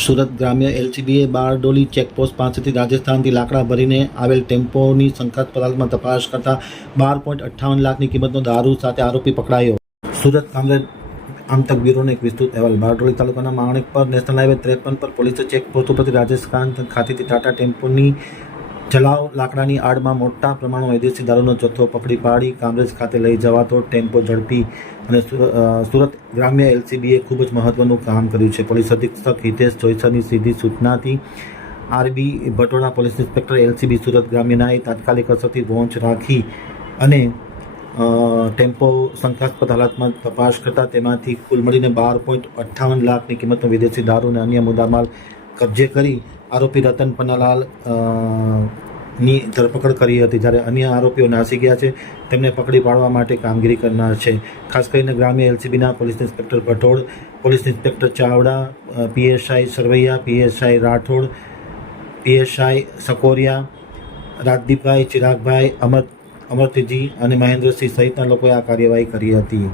સુરત ગ્રામ્ય એલસીબીએ બારડોલી ચેકપોસ્ટ પાસેથી રાજસ્થાનથી લાકડા ભરીને આવેલ ટેમ્પોની શંકાસ્પદ હાલતમાં તપાસ કરતા બાર પોઈન્ટ અઠ્ઠાવન લાખની કિંમતનો દારૂ સાથે આરોપી પકડાયો. સુરત કામરેજ આમતક બ્યુરોનો એક વિસ્તૃત અહેવાલ. બારડોલી તાલુકાના માણેક પર નેશનલ હાઈવે ત્રેપન પર પોલીસે ચેકપોસ્ટ ઉપરથી રાજસ્થાન ખાતેથી ટાટા ટેમ્પોની જલાવ લાકડાની આડમાં મોટા પ્રમાણમાં વિદેશી દારૂનો જથ્થો પકડી પાડી કામરેજ ખાતે લઈ જવાતો ટેમ્પો ઝડપી અને સુર- સુરત ગ્રામ્ય એલસીબીએ ખૂબ જ મહત્વનું કામ કર્યું છે. પોલીસ અધિક્ષક હિતેશ જોઈસરની સીધી સૂચનાથી RB Bhatoda police inspector LCB Surat ગ્રામ્યનાએ તાત્કાલિક અસરથી વોચ રાખી અને ટેમ્પો શંકાસ્પદ હાલતમાં તપાસ કરતા તેમાંથી કુલ મળીને બાર પોઈન્ટ અઠ્ઠાવન લાખની કિંમતનો વિદેશી દારૂ અને અન્ય મુદ્દામાલ કબજે કરી આરોપી રતન પન્નાલાલ ની ધરપકડ કરી હતી જ્યારે અન્ય આરોપીઓ નાસી ગયા છે. તેમને પકડી પાડવા માટે કામગીરી કરનાર છે. ખાસ કરીને ગ્રામ્ય એલસીબીના police inspector Bhatod police inspector Chavda PSI Sarvaiya, PSI Rathod, PSI Sakoriya, રાજદીપભાઈ, ચિરાગભાઈ, અમર, અમરતીજી અને મહેન્દ્રસિંહ સહિતના લોકોએ આ કાર્યવાહી કરી હતી.